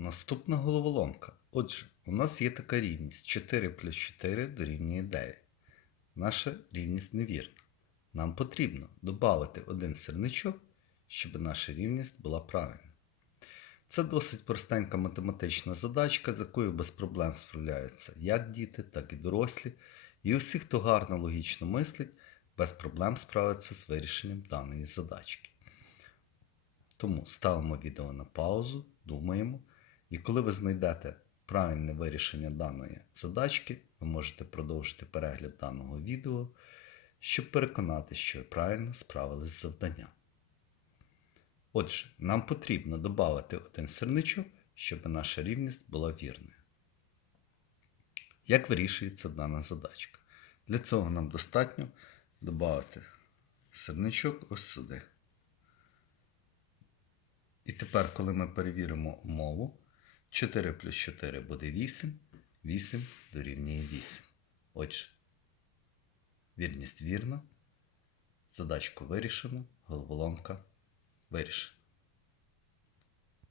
Наступна головоломка. Отже, у нас є така рівність 4 плюс 4 дорівнює 9. Наша рівність невірна. Нам потрібно додати один сірничок, щоб наша рівність була правильна. Це досить простенька математична задачка, з якою без проблем справляються як діти, так і дорослі. І усі, хто гарно логічно мислить, без проблем справиться з вирішенням даної задачки. Тому ставимо відео на паузу, думаємо. І коли ви знайдете правильне вирішення даної задачки, ви можете продовжити перегляд даного відео, щоб переконати, що ви правильно справились з завданням. Отже, нам потрібно додати один сирничок, щоб наша рівність була вірною. Як вирішується дана задачка? Для цього нам достатньо додати сирничок ось сюди. І тепер, коли ми перевіримо умову, 4 плюс 4 буде 8, 8 дорівнює 8. Отже, вірність вірна. Задачку вирішено, головоломка вирішена.